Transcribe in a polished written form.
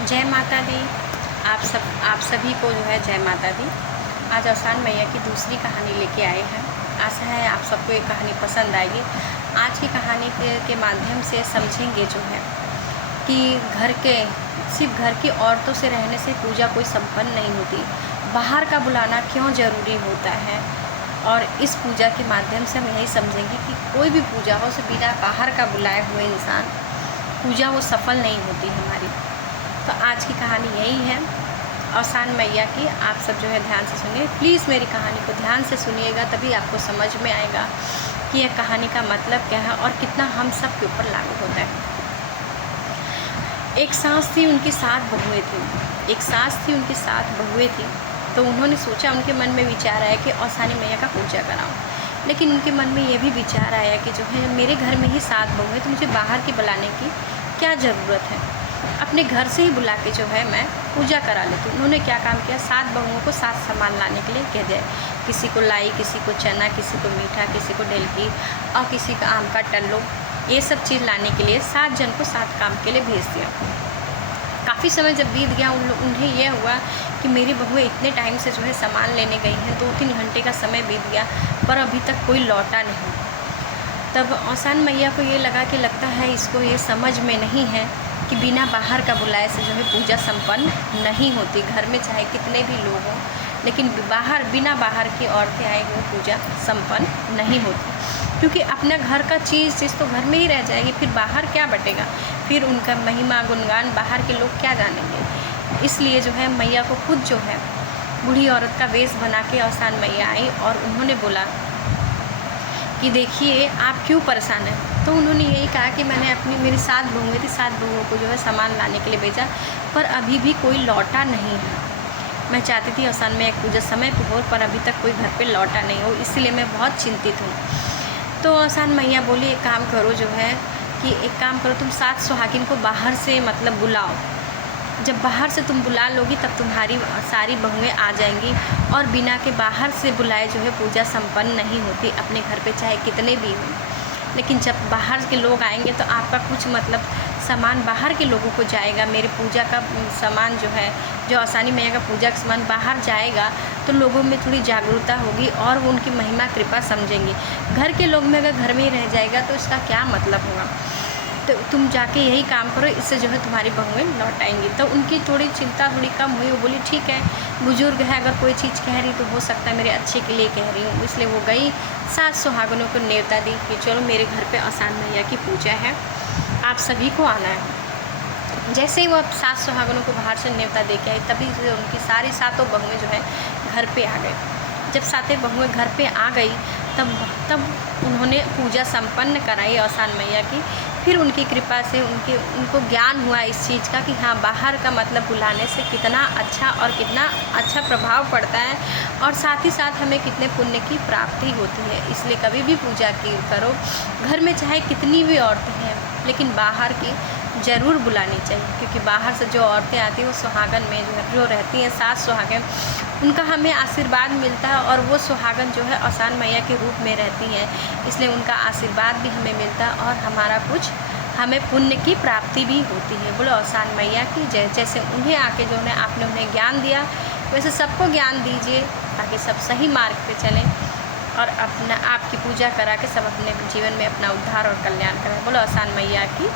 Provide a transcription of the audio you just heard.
जय माता दी। आप सभी को जो है जय माता दी। आज औसान मैया की दूसरी कहानी लेके आए हैं। आशा है आप सबको ये कहानी पसंद आएगी। आज की कहानी के माध्यम से समझेंगे जो है कि सिर्फ घर की औरतों से रहने से पूजा कोई संपन्न नहीं होती। बाहर का बुलाना क्यों ज़रूरी होता है, और इस पूजा के माध्यम से हम यही समझेंगे कि कोई भी पूजा हो उसे बिना बाहर का बुलाए हुए इंसान पूजा वो सफल नहीं होती हमारी। तो आज की कहानी यही है औसान मैया की। आप सब जो है ध्यान से सुनिए, प्लीज़ मेरी कहानी को ध्यान से सुनिएगा, तभी आपको समझ में आएगा कि यह कहानी का मतलब क्या है और कितना हम सब के ऊपर लागू होता है। एक सास थी, उनकी 7 बहुएँ थीं। एक सास थी, उनकी 7 बहुएँ थीं। तो उन्होंने सोचा, उनके मन में विचार आया कि औसानी मैया का पूजा कराऊं। लेकिन उनके मन में यह भी विचार आया कि जो है मेरे घर में ही 7 बहुएँ हैं, तो मुझे बाहर की बुलाने की क्या ज़रूरत है, अपने घर से ही बुला के जो है मैं पूजा करा लेती हूँ। उन्होंने क्या काम किया, 7 बहुओं को 7 सामान लाने के लिए कह दिया। किसी को लाई, किसी को चना, किसी को मीठा, किसी को ढेलकी और किसी का आम का टल्लो। ये सब चीज़ लाने के लिए 7 जन को 7 काम के लिए भेज दिया। काफ़ी समय जब बीत गया, उन्हें यह हुआ कि मेरी बहुएँ इतने टाइम से जो है सामान लेने गई हैं, 2-3 घंटे का समय बीत गया पर अभी तक कोई लौटा नहीं। तब औसान मैया को ये लगा कि लगता है इसको ये समझ में नहीं है कि बिना बाहर का बुलाए से जो है पूजा संपन्न नहीं होती। घर में चाहे कितने भी लोग हों, लेकिन बिना बाहर की औरतें आए हुए पूजा संपन्न नहीं होती, क्योंकि अपना घर का चीज़ तो घर में ही रह जाएगी, फिर बाहर क्या बटेगा, फिर उनका महिमा गुणगान बाहर के लोग क्या जानेंगे। इसलिए जो है मैया को खुद जो है बूढ़ी औरत का वेश बना के औसान मैया आई और उन्होंने बोला कि देखिए आप क्यों परेशान हैं। तो उन्होंने यही कहा कि मैंने मेरी 7 बहुएँ थी, 7 बहुओं को जो है सामान लाने के लिए भेजा, पर अभी भी कोई लौटा नहीं है। मैं चाहती थी औसान मैया पूजा समय पर हो, पर अभी तक कोई घर पे लौटा नहीं हो, इसलिए मैं बहुत चिंतित हूँ। तो औसान मैया बोली, एक काम करो जो है कि एक काम करो, तुम 7 सुहागिन को बाहर से मतलब बुलाओ। जब बाहर से तुम बुला लोगी तब तुम्हारी सारी बहुएँ आ जाएंगी, और बिना के बाहर से बुलाए जो है पूजा संपन्न नहीं होती अपने घर पे, चाहे कितने भी हों। लेकिन जब बाहर के लोग आएंगे तो आपका कुछ मतलब सामान बाहर के लोगों को जाएगा। मेरे पूजा का सामान जो है, जो औसानी मैया का पूजा का सामान बाहर जाएगा तो लोगों में थोड़ी जागरूकता होगी और वो उनकी महिमा कृपा समझेंगे। घर के लोग में अगर घर में ही रह जाएगा तो इसका क्या मतलब होगा। तो तुम जाके यही काम करो, इससे जो है तुम्हारी बहुएँ लौट आएंगी। तो उनकी थोड़ी चिंता थोड़ी कम हुई। वो बोली ठीक है, बुजुर्ग है, अगर कोई चीज़ कह रही तो हो सकता है मेरे अच्छे के लिए कह रही हूँ। इसलिए वो गई, 7 सुहागनों को न्योता दी कि चलो मेरे घर पे औसान मैया की पूजा है, आप सभी को आना है। जैसे ही वो 7 सुहागनों को बाहर से न्योता दे के आई, तभी जो उनकी सारी 7 बहुएँ जो है घर पर आ गई। जब 7 बहुएँ घर पे आ गई तब उन्होंने पूजा संपन्न कराई औसान मैया की। फिर उनकी कृपा से उनको ज्ञान हुआ इस चीज़ का कि हाँ, बाहर का मतलब बुलाने से कितना अच्छा और कितना अच्छा प्रभाव पड़ता है, और साथ ही साथ हमें कितने पुण्य की प्राप्ति होती है। इसलिए कभी भी पूजा करो, घर में चाहे कितनी भी औरतें हैं, लेकिन बाहर की ज़रूर बुलानी चाहिए, क्योंकि बाहर से जो औरतें आती हैं वो सुहागन में जो रहती हैं, 7 सुहागन, उनका हमें आशीर्वाद मिलता है, और वो सुहागन जो है औसान मैया के रूप में रहती हैं, इसलिए उनका आशीर्वाद भी हमें मिलता है और हमें पुण्य की प्राप्ति भी होती है। बोलो औसान मैया की जय। जैसे उन्हें आके जो है आपने उन्हें ज्ञान दिया, वैसे सबको ज्ञान दीजिए ताकि सब सही मार्ग पे चलें और आपकी पूजा करा के सब अपने जीवन में अपना उद्धार और कल्याण करें। बोलो औसान मैया की।